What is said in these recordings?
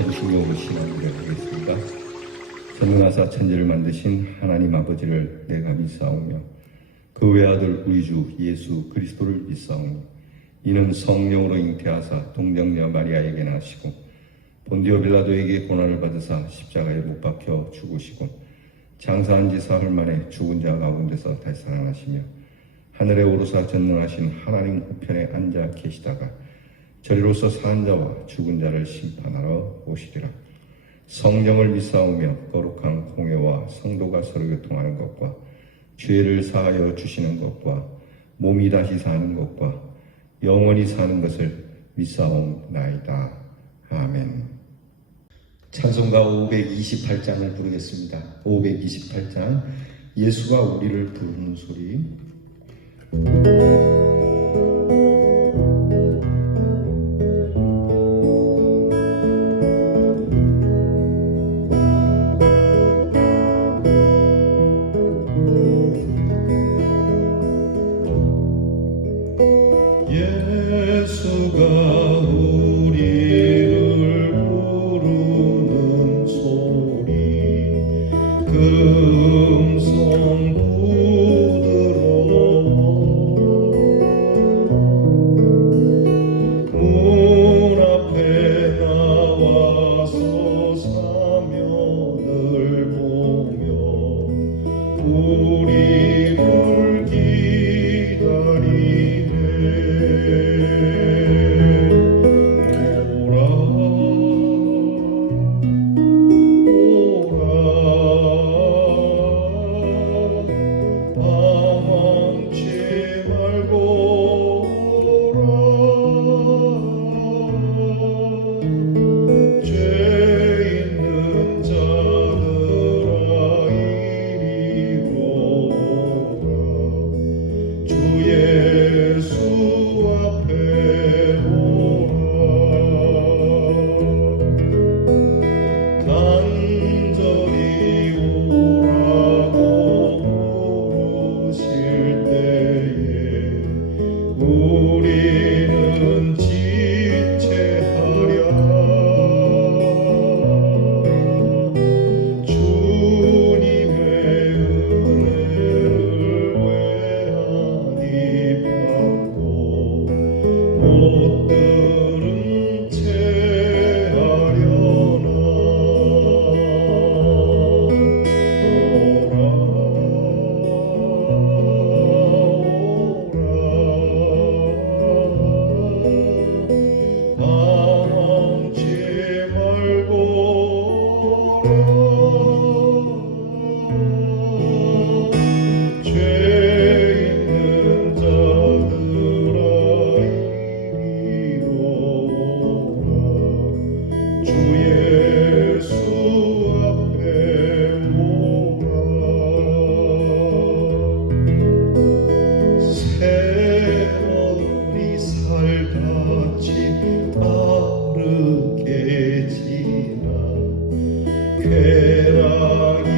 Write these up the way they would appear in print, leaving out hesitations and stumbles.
찬송으로 신앙을 하겠습니다. 전능하사 천지를 만드신 하나님 아버지를 내가 믿사오며 그 외아들 우리 주 예수 그리스도를 믿사오며 이는 성령으로 잉태하사 동정녀 마리아에게 나시고 본디오 빌라도에게 고난을 받으사 십자가에 못 박혀 죽으시고 장사한 지 사흘 만에 죽은 자 가운데서 다시 살아나시며 하늘에 오르사 전능하신 하나님 우편에 앉아 계시다가 저리로서 산 자와 죽은 자를 심판하러 오시리라. 성령을 믿사오며 거룩한 공회와 성도가 서로 교통하는 것과 죄를 사하여 주시는 것과 몸이 다시 사는 것과 영원히 사는 것을 믿사옵나이다. 아멘. 찬송가 528장을 부르겠습니다. 528장 예수가 우리를 부르는 소리. 예수가 우리를 부르는 소리 금성 부드러워 문 앞에 나와서 사면을 보며 우리를 기다리네. 우리는 지체하랴. 주님의 은혜를 외하니 받고 못 들은 채 하려나. 쾌락이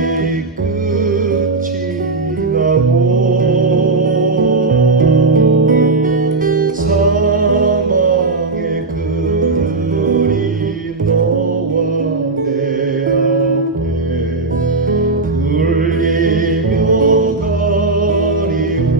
끝이 나고 사망의 그늘이 너와 내 앞에 흘리며 가리우네.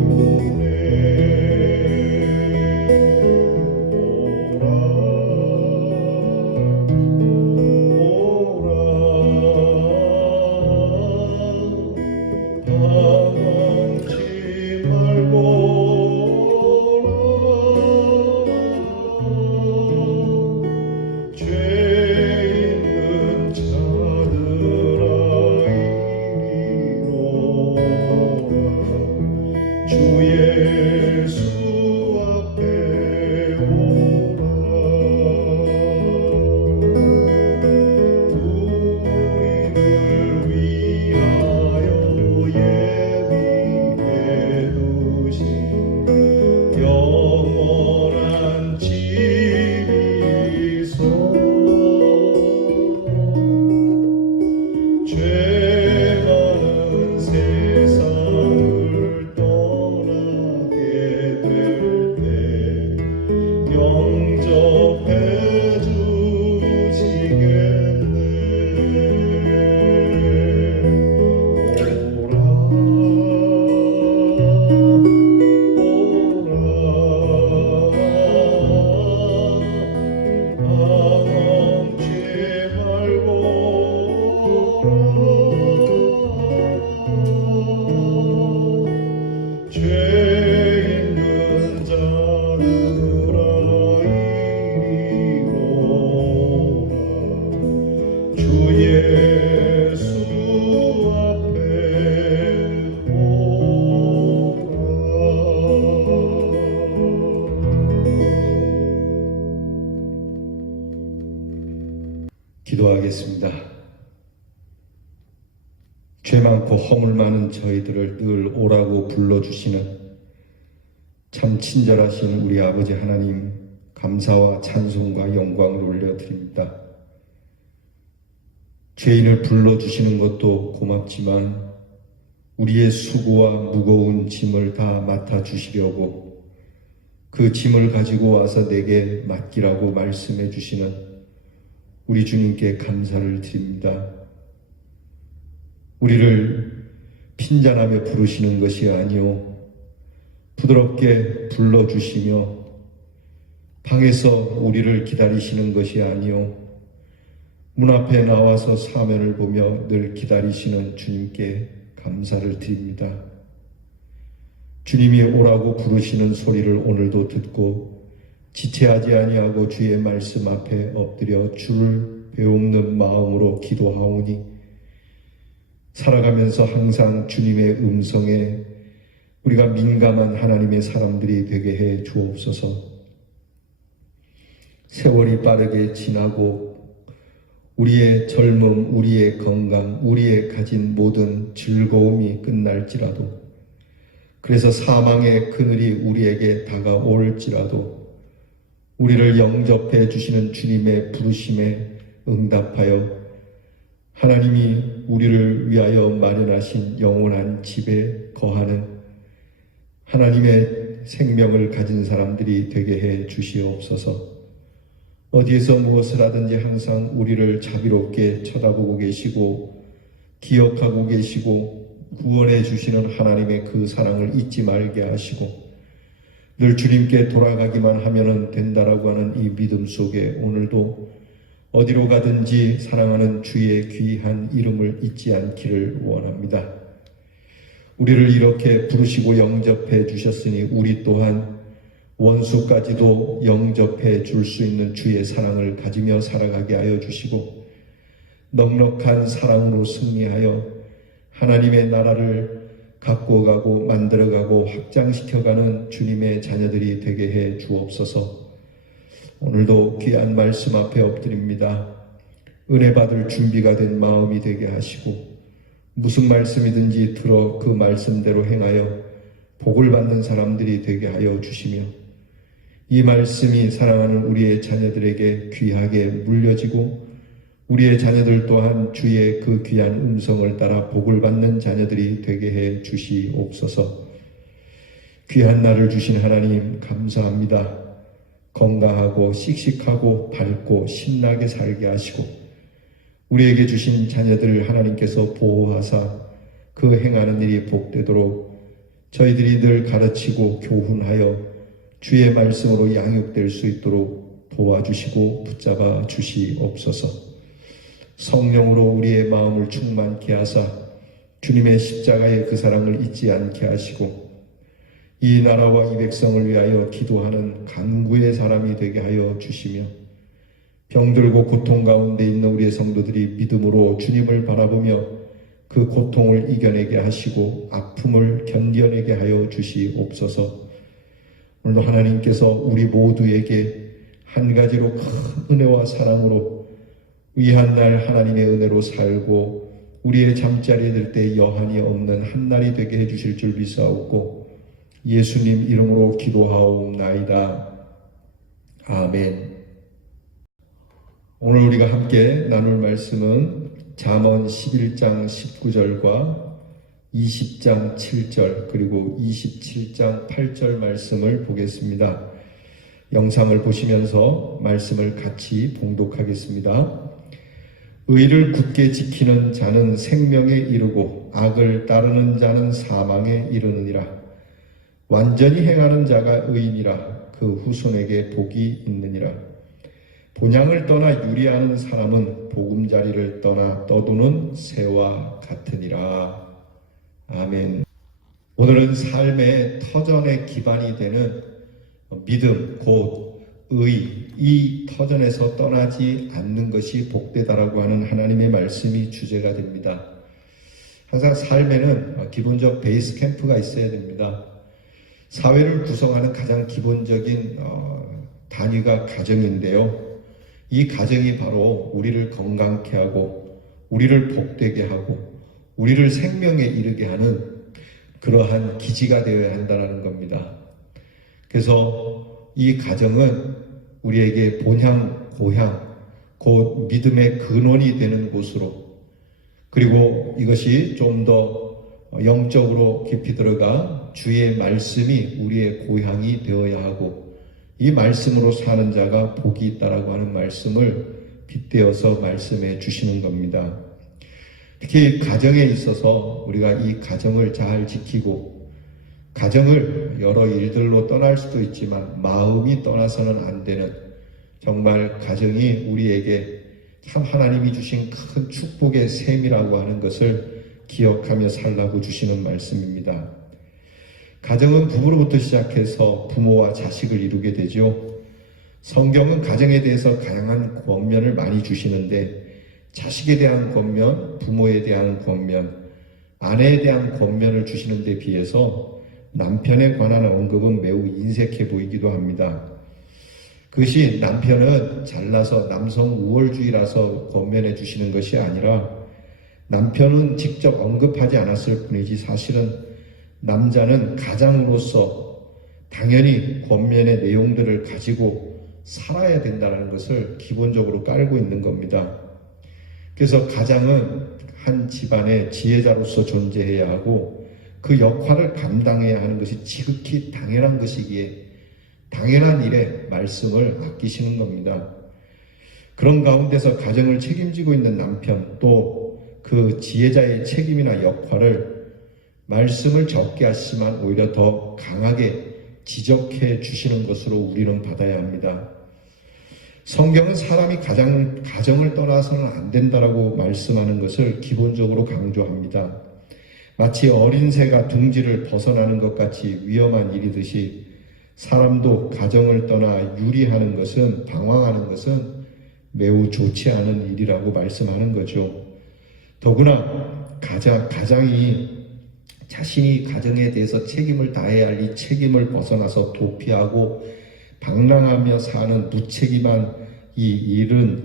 기도하겠습니다. 죄 많고 허물 많은 저희들을 늘 오라고 불러주시는 참 친절하신 우리 아버지 하나님, 감사와 찬송과 영광을 올려드립니다. 죄인을 불러주시는 것도 고맙지만 우리의 수고와 무거운 짐을 다 맡아주시려고 그 짐을 가지고 와서 내게 맡기라고 말씀해 주시는 우리 주님께 감사를 드립니다. 우리를 핀잔하며 부르시는 것이 아니오 부드럽게 불러주시며 방에서 우리를 기다리시는 것이 아니오 문 앞에 나와서 사면을 보며 늘 기다리시는 주님께 감사를 드립니다. 주님이 오라고 부르시는 소리를 오늘도 듣고 지체하지 아니하고 주의 말씀 앞에 엎드려 주를 배움는 마음으로 기도하오니 살아가면서 항상 주님의 음성에 우리가 민감한 하나님의 사람들이 되게 해 주옵소서. 세월이 빠르게 지나고 우리의 젊음, 우리의 건강, 우리의 가진 모든 즐거움이 끝날지라도 그래서 사망의 그늘이 우리에게 다가올지라도 우리를 영접해 주시는 주님의 부르심에 응답하여 하나님이 우리를 위하여 마련하신 영원한 집에 거하는 하나님의 생명을 가진 사람들이 되게 해 주시옵소서. 어디에서 무엇을 하든지 항상 우리를 자비롭게 쳐다보고 계시고 기억하고 계시고 구원해 주시는 하나님의 그 사랑을 잊지 말게 하시고 늘 주님께 돌아가기만 하면 된다라고 하는 이 믿음 속에 오늘도 어디로 가든지 사랑하는 주의 귀한 이름을 잊지 않기를 원합니다. 우리를 이렇게 부르시고 영접해 주셨으니 우리 또한 원수까지도 영접해 줄 수 있는 주의 사랑을 가지며 살아가게 하여 주시고 넉넉한 사랑으로 승리하여 하나님의 나라를 갖고 가고 만들어가고 확장시켜가는 주님의 자녀들이 되게 해 주옵소서. 오늘도 귀한 말씀 앞에 엎드립니다. 은혜 받을 준비가 된 마음이 되게 하시고 무슨 말씀이든지 들어 그 말씀대로 행하여 복을 받는 사람들이 되게 하여 주시며 이 말씀이 사랑하는 우리의 자녀들에게 귀하게 물려지고 우리의 자녀들 또한 주의 그 귀한 음성을 따라 복을 받는 자녀들이 되게 해 주시옵소서. 귀한 날을 주신 하나님 감사합니다. 건강하고 씩씩하고 밝고 신나게 살게 하시고 우리에게 주신 자녀들을 하나님께서 보호하사 그 행하는 일이 복되도록 저희들이 늘 가르치고 교훈하여 주의 말씀으로 양육될 수 있도록 도와주시고 붙잡아 주시옵소서. 성령으로 우리의 마음을 충만케 하사 주님의 십자가의 그 사랑을 잊지 않게 하시고 이 나라와 이 백성을 위하여 기도하는 간구의 사람이 되게 하여 주시며 병들고 고통 가운데 있는 우리의 성도들이 믿음으로 주님을 바라보며 그 고통을 이겨내게 하시고 아픔을 견뎌내게 하여 주시옵소서. 오늘도 하나님께서 우리 모두에게 한 가지로 큰 은혜와 사랑으로 위한 날 하나님의 은혜로 살고 우리의 잠자리에 들 때 여한이 없는 한 날이 되게 해주실 줄 믿사옵고 예수님 이름으로 기도하옵나이다. 아멘. 오늘 우리가 함께 나눌 말씀은 잠언 11장 19절과 20장 7절 그리고 27장 8절 말씀을 보겠습니다. 영상을 보시면서 말씀을 같이 봉독하겠습니다. 의를 굳게 지키는 자는 생명에 이르고 악을 따르는 자는 사망에 이르느니라. 완전히 행하는 자가 의인이라. 그 후손에게 복이 있느니라. 본향을 떠나 유리하는 사람은 보금자리를 떠나 떠도는 새와 같으니라. 아멘. 오늘은 삶의 터전의 기반이 되는 믿음, 곧 의, 이 터전에서 떠나지 않는 것이 복되다라고 하는 하나님의 말씀이 주제가 됩니다. 항상 삶에는 기본적 베이스 캠프가 있어야 됩니다. 사회를 구성하는 가장 기본적인 단위가 가정인데요. 이 가정이 바로 우리를 건강케 하고 우리를 복되게 하고 우리를 생명에 이르게 하는 그러한 기지가 되어야 한다는 겁니다. 그래서 이 가정은 우리에게 본향, 고향, 곧 믿음의 근원이 되는 곳으로, 그리고 이것이 좀 더 영적으로 깊이 들어가 주의 말씀이 우리의 고향이 되어야 하고 이 말씀으로 사는 자가 복이 있다라고 하는 말씀을 빗대어서 말씀해 주시는 겁니다. 특히 가정에 있어서 우리가 이 가정을 잘 지키고 가정을 여러 일들로 떠날 수도 있지만 마음이 떠나서는 안 되는, 정말 가정이 우리에게 참 하나님이 주신 큰 축복의 셈이라고 하는 것을 기억하며 살라고 주시는 말씀입니다. 가정은 부부로부터 시작해서 부모와 자식을 이루게 되죠. 성경은 가정에 대해서 다양한 권면을 많이 주시는데 자식에 대한 권면, 부모에 대한 권면, 아내에 대한 권면을 주시는 데 비해서 남편에 관한 언급은 매우 인색해 보이기도 합니다. 그것이 남편은 잘나서 남성 우월주의라서 권면해 주시는 것이 아니라 남편은 직접 언급하지 않았을 뿐이지 사실은 남자는 가장으로서 당연히 권면의 내용들을 가지고 살아야 된다는 것을 기본적으로 깔고 있는 겁니다. 그래서 가장은 한 집안의 지혜자로서 존재해야 하고 그 역할을 감당해야 하는 것이 지극히 당연한 것이기에 당연한 일에 말씀을 아끼시는 겁니다. 그런 가운데서 가정을 책임지고 있는 남편, 또 그 지혜자의 책임이나 역할을 말씀을 적게 하시지만 오히려 더 강하게 지적해 주시는 것으로 우리는 받아야 합니다. 성경은 사람이 가정을 떠나서는 안 된다라고 말씀하는 것을 기본적으로 강조합니다. 마치 어린 새가 둥지를 벗어나는 것 같이 위험한 일이듯이 사람도 가정을 떠나 유리하는 것은, 방황하는 것은 매우 좋지 않은 일이라고 말씀하는 거죠. 더구나 가장이 자신이 가정에 대해서 책임을 다해야 할 이 책임을 벗어나서 도피하고 방랑하며 사는 무책임한 이 일은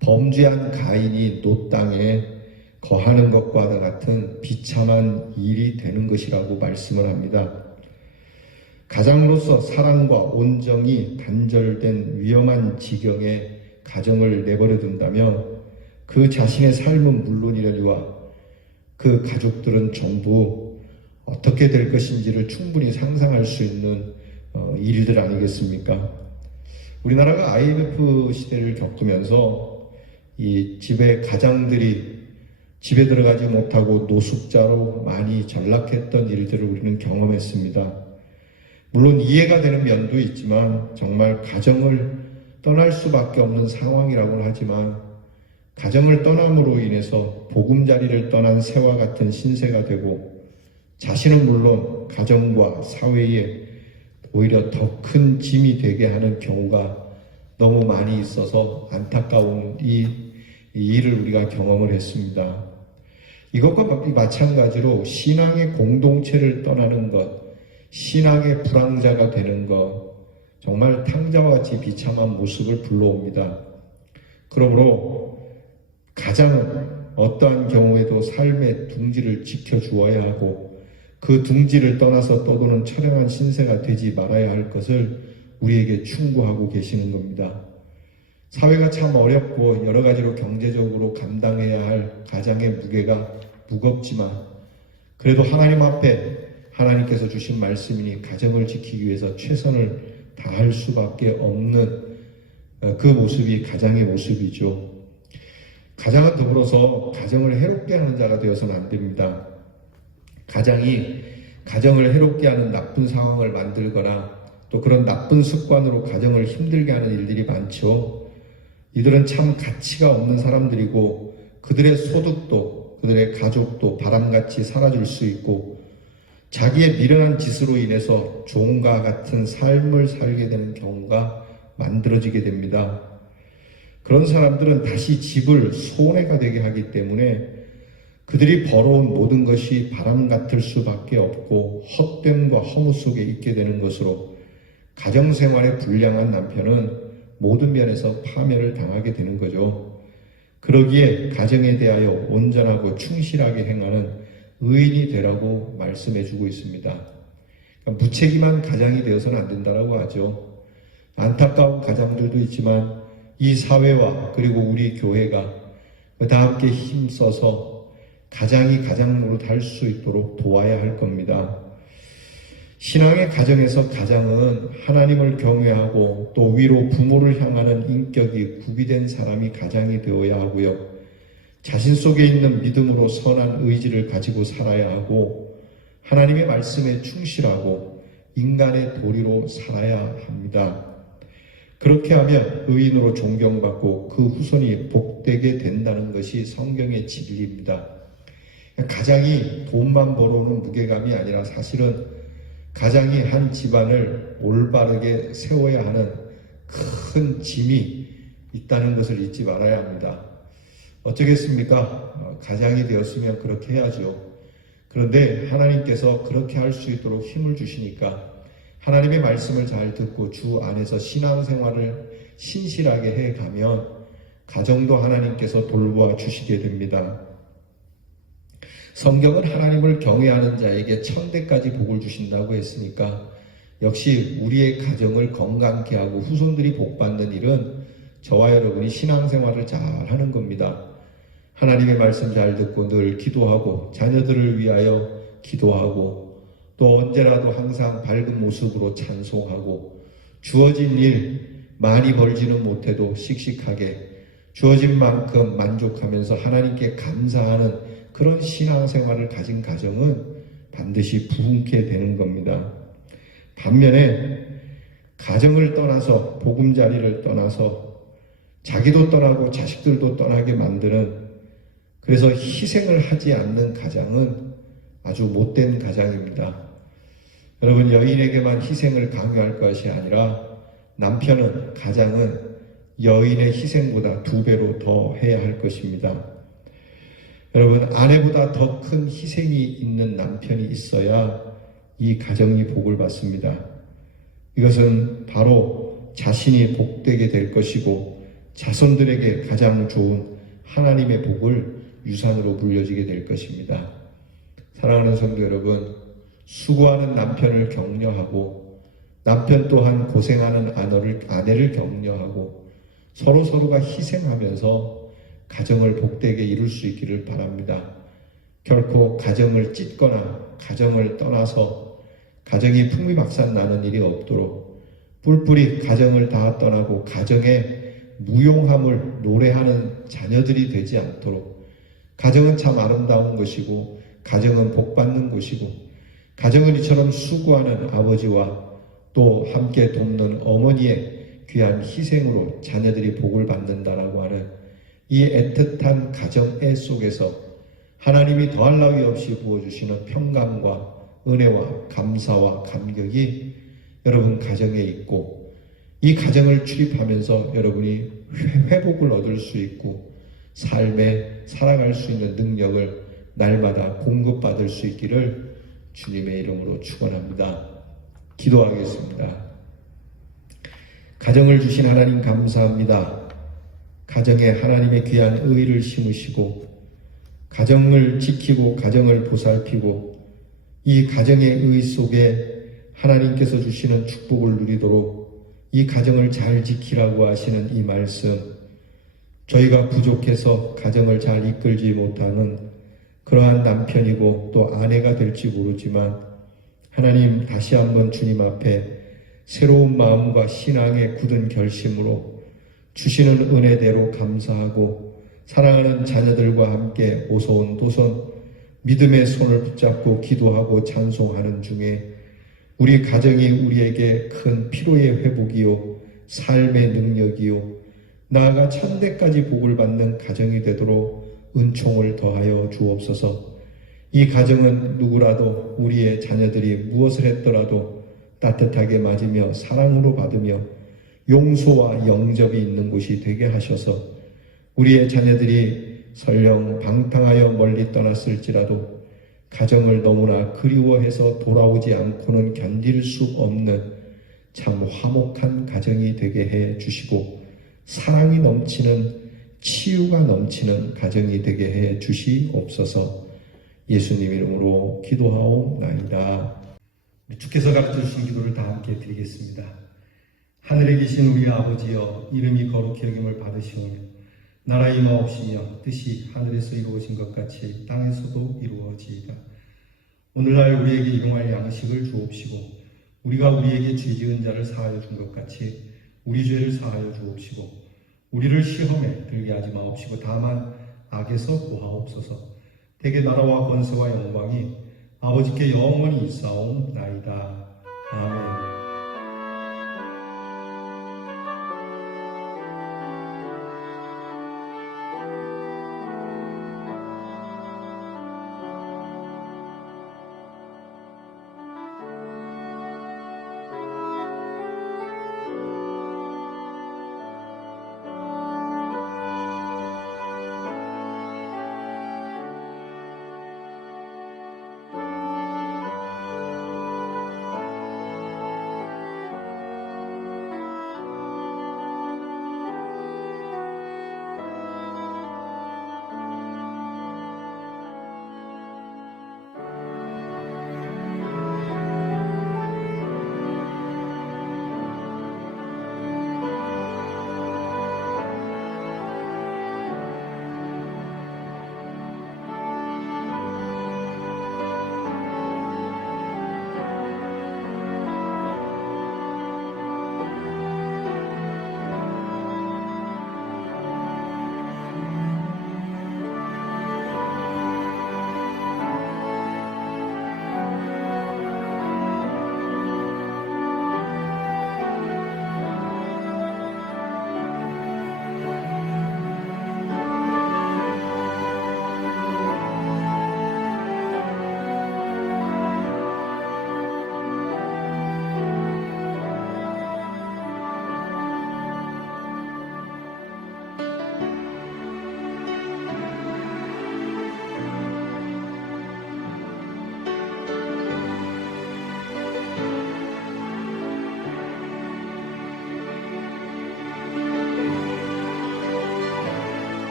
범죄한 가인이 노 땅에 거하는 것과 같은 비참한 일이 되는 것이라고 말씀을 합니다. 가장으로서 사랑과 온정이 단절된 위험한 지경에 가정을 내버려 둔다면 그 자신의 삶은 물론이라니와 그 가족들은 전부 어떻게 될 것인지를 충분히 상상할 수 있는 일들 아니겠습니까? 우리나라가 IMF 시대를 겪으면서 이 집의 가장들이 집에 들어가지 못하고 노숙자로 많이 전락했던 일들을 우리는 경험했습니다. 물론 이해가 되는 면도 있지만 정말 가정을 떠날 수밖에 없는 상황이라고는 하지만 가정을 떠남으로 인해서 보금자리를 떠난 새와 같은 신세가 되고 자신은 물론 가정과 사회에 오히려 더 큰 짐이 되게 하는 경우가 너무 많이 있어서 안타까운 이 일을 우리가 경험을 했습니다. 이것과 마찬가지로 신앙의 공동체를 떠나는 것, 신앙의 불황자가 되는 것, 정말 탕자와 같이 비참한 모습을 불러옵니다. 그러므로 가장은 어떠한 경우에도 삶의 둥지를 지켜주어야 하고 그 둥지를 떠나서 떠도는 처량한 신세가 되지 말아야 할 것을 우리에게 충고하고 계시는 겁니다. 사회가 참 어렵고 여러 가지로 경제적으로 감당해야 할 가장의 무게가 무겁지만 그래도 하나님 앞에 하나님께서 주신 말씀이니 가정을 지키기 위해서 최선을 다할 수밖에 없는 그 모습이 가장의 모습이죠. 가장은 더불어서 가정을 해롭게 하는 자가 되어서는 안 됩니다. 가장이 가정을 해롭게 하는 나쁜 상황을 만들거나 또 그런 나쁜 습관으로 가정을 힘들게 하는 일들이 많죠. 이들은 참 가치가 없는 사람들이고 그들의 소득도 그들의 가족도 바람같이 사라질 수 있고 자기의 미련한 짓으로 인해서 종과 같은 삶을 살게 되는 경우가 만들어지게 됩니다. 그런 사람들은 다시 집을 손해가 되게 하기 때문에 그들이 벌어온 모든 것이 바람 같을 수밖에 없고 헛됨과 허무 속에 있게 되는 것으로 가정생활에 불량한 남편은 모든 면에서 파멸을 당하게 되는 거죠. 그러기에 가정에 대하여 온전하고 충실하게 행하는 의인이 되라고 말씀해 주고 있습니다. 그러니까 무책임한 가장이 되어서는 안 된다고 하죠. 안타까운 가장들도 있지만 이 사회와 그리고 우리 교회가 다 함께 힘써서 가장이 가장 노릇할 수 있도록 도와야 할 겁니다. 신앙의 가정에서 가장은 하나님을 경외하고 또 위로 부모를 향하는 인격이 구비된 사람이 가장이 되어야 하고요. 자신 속에 있는 믿음으로 선한 의지를 가지고 살아야 하고 하나님의 말씀에 충실하고 인간의 도리로 살아야 합니다. 그렇게 하면 의인으로 존경받고 그 후손이 복되게 된다는 것이 성경의 진리입니다. 가장이 돈만 벌어오는 무게감이 아니라 사실은 가장이 한 집안을 올바르게 세워야 하는 큰 짐이 있다는 것을 잊지 말아야 합니다. 어쩌겠습니까? 가장이 되었으면 그렇게 해야죠. 그런데 하나님께서 그렇게 할 수 있도록 힘을 주시니까 하나님의 말씀을 잘 듣고 주 안에서 신앙생활을 신실하게 해가면 가정도 하나님께서 돌보아 주시게 됩니다. 성경은 하나님을 경외하는 자에게 천대까지 복을 주신다고 했으니까 역시 우리의 가정을 건강케 하고 후손들이 복받는 일은 저와 여러분이 신앙생활을 잘 하는 겁니다. 하나님의 말씀 잘 듣고 늘 기도하고 자녀들을 위하여 기도하고 또 언제라도 항상 밝은 모습으로 찬송하고 주어진 일 많이 벌지는 못해도 씩씩하게 주어진 만큼 만족하면서 하나님께 감사하는 그런 신앙생활을 가진 가정은 반드시 부흥케 되는 겁니다. 반면에 가정을 떠나서 보금자리를 떠나서 자기도 떠나고 자식들도 떠나게 만드는 그래서 희생을 하지 않는 가장은 아주 못된 가장입니다. 여러분 여인에게만 희생을 강요할 것이 아니라 남편은 가장은 여인의 희생보다 2배로 더 해야 할 것입니다. 여러분 아내보다 더 큰 희생이 있는 남편이 있어야 이 가정이 복을 받습니다. 이것은 바로 자신이 복되게 될 것이고 자손들에게 가장 좋은 하나님의 복을 유산으로 물려지게 될 것입니다. 사랑하는 성도 여러분, 수고하는 남편을 격려하고 남편 또한 고생하는 아내를 격려하고 서로가 희생하면서 가정을 복되게 이룰 수 있기를 바랍니다. 결코 가정을 찢거나 가정을 떠나서 가정이 풍비박산 나는 일이 없도록 뿔뿔이 가정을 다 떠나고 가정의 무용함을 노래하는 자녀들이 되지 않도록 가정은 참 아름다운 것이고 가정은 복받는 곳이고 가정은 이처럼 수고하는 아버지와 또 함께 돕는 어머니의 귀한 희생으로 자녀들이 복을 받는다라고 하는 이 애틋한 가정애 속에서 하나님이 더할 나위 없이 부어주시는 평강과 은혜와 감사와 감격이 여러분 가정에 있고 이 가정을 출입하면서 여러분이 회복을 얻을 수 있고 삶에 살아갈 수 있는 능력을 날마다 공급받을 수 있기를 주님의 이름으로 축원합니다. 기도하겠습니다. 가정을 주신 하나님 감사합니다. 가정에 하나님의 귀한 의를 심으시고 가정을 지키고 가정을 보살피고 이 가정의 의 속에 하나님께서 주시는 축복을 누리도록 이 가정을 잘 지키라고 하시는 이 말씀, 저희가 부족해서 가정을 잘 이끌지 못하는 그러한 남편이고 또 아내가 될지 모르지만 하나님 다시 한번 주님 앞에 새로운 마음과 신앙의 굳은 결심으로 주시는 은혜대로 감사하고 사랑하는 자녀들과 함께 오손도손 믿음의 손을 붙잡고 기도하고 찬송하는 중에 우리 가정이 우리에게 큰 피로의 회복이요 삶의 능력이요 나아가 천대까지 복을 받는 가정이 되도록 은총을 더하여 주옵소서. 이 가정은 누구라도 우리의 자녀들이 무엇을 했더라도 따뜻하게 맞으며 사랑으로 받으며 용서와 영접이 있는 곳이 되게 하셔서 우리의 자녀들이 설령 방탕하여 멀리 떠났을지라도 가정을 너무나 그리워해서 돌아오지 않고는 견딜 수 없는 참 화목한 가정이 되게 해 주시고 사랑이 넘치는 치유가 넘치는 가정이 되게 해 주시옵소서. 예수님 이름으로 기도하옵나이다. 주께서 가르쳐 주신 기도를 다 함께 드리겠습니다. 하늘에 계신 우리 아버지여, 이름이 거룩히 여김을 받으시오며 나라 임하옵시며 뜻이 하늘에서 이루어진 것 같이 땅에서도 이루어지이다. 오늘날 우리에게 일용할 양식을 주옵시고 우리가 우리에게 죄 지은 자를 사하여 준 것 같이 우리 죄를 사하여 주옵시고 우리를 시험에 들게 하지 마옵시고 다만 악에서 구하옵소서. 대개 나라와 권세와 영광이 아버지께 영원히 있사옵나이다. 아멘.